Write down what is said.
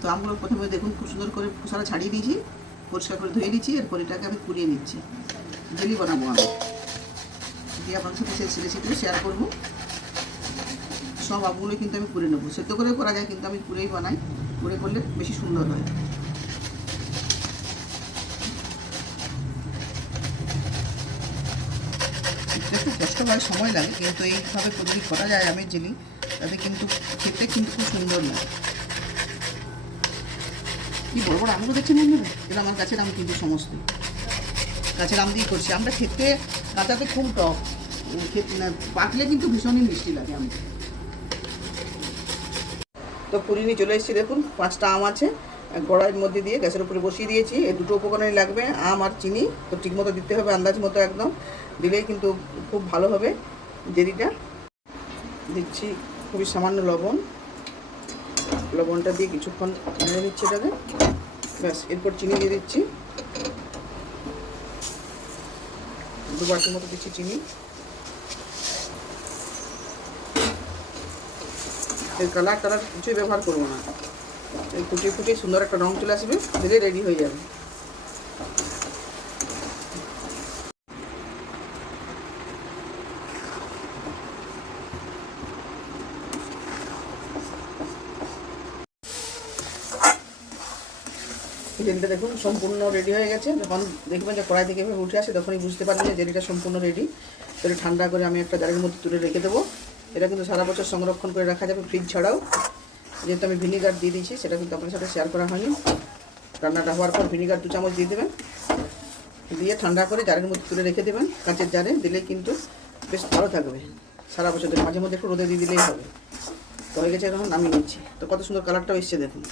তো আমগুলো প্রথমে দেখুন খুব সুন্দর করে খোসাটা ছাড়িয়ে দিয়েছি, পরিষ্কার করে ধুয়ে নিচ্ছি। এরপর এটাকে আমি কুড়িয়ে নিচ্ছি, জেলি বানাবো আমি, দিয়ে আপনাদের সাথে সেই রেসিপিটা শেয়ার করবো। সব আমগুলো কিন্তু আমি কুড়ে নেবো, সেদ্ধ করে করা যায় কিন্তু আমি কুড়েই বানাই, কুড়ে করলে বেশি সুন্দর হয়। একটু কষ্ট হয়, সময় লাগে, কিন্তু এইভাবে যদি করা যায় আমের জেলি, তাতে কিন্তু খেতে কিন্তু খুব সুন্দর লাগে। কি বড় বড় আমগুলো দেখছেন বন্ধুরা, এটা আমার গাছের আম কিন্তু সমস্ত গাছের আম দিয়ে করছি। আমরা খেতে কাঁচাতে খুব টক, পাকলে কিন্তু ভীষণই মিষ্টি লাগে আমি। তো কুড়ি নিয়ে চলে এসেছি, দেখুন 5টা আম আছে, কড়াইয়ের মধ্যে দিয়ে গ্যাসের উপরে বসিয়ে দিয়েছি। এই দুটো উপকরণই লাগবে, আম আর চিনি। তো ঠিকমতো দিতে হবে, আন্দাজ মতো একদম দিলেই কিন্তু খুব ভালো হবে জেলিটা। দিচ্ছি খুবই সামান্য লবণ, লবণটা দিয়ে কিছুক্ষণ নেড়ে নিচ্ছি এটাকে, ব্যাস। এরপর চিনি দিয়ে দিচ্ছি, 2 বাটির মতো দিচ্ছি চিনি। এর কালার কিছুই ব্যবহার করবো না, এই ফুটিয়ে ফুটিয়ে সুন্দর একটা রঙ চলে আসবে, দিলে রেডি হয়ে যাবে। জেলিটা দেখুন সম্পূর্ণ রেডি হয়ে গেছে। যখন দেখবেন যে কড়াই থেকে উঠে আসে, তখনই বুঝতে পারবেন যে জেলিটা সম্পূর্ণ রেডি। এটা ঠান্ডা করে আমি একটা জারের মধ্যে তুলে রেখে দেবো। এটা কিন্তু সারা বছর সংরক্ষণ করে রাখা যাবে, ফ্রিজ ছাড়াও। যেহেতু আমি ভিনিগার দিয়ে দিয়েছি, সেটা কিন্তু আপনার সাথে শেয়ার করা হয়নি। রান্নাটা হওয়ার পর ভিনিগার 2 চামচ দিয়ে দেবেন, দিয়ে ঠান্ডা করে জারের মধ্যে তুলে রেখে দেবেন। কাঁচের জারে দিলে কিন্তু বেশ ভালো থাকবে সারা বছর। মাঝে মধ্যে একটু রোদে দিয়ে দিলেই হবে। তো হয়ে গেছে, এখন নামিয়ে নিচ্ছি। তো কত সুন্দর কালারটাও এসছে দেখুন।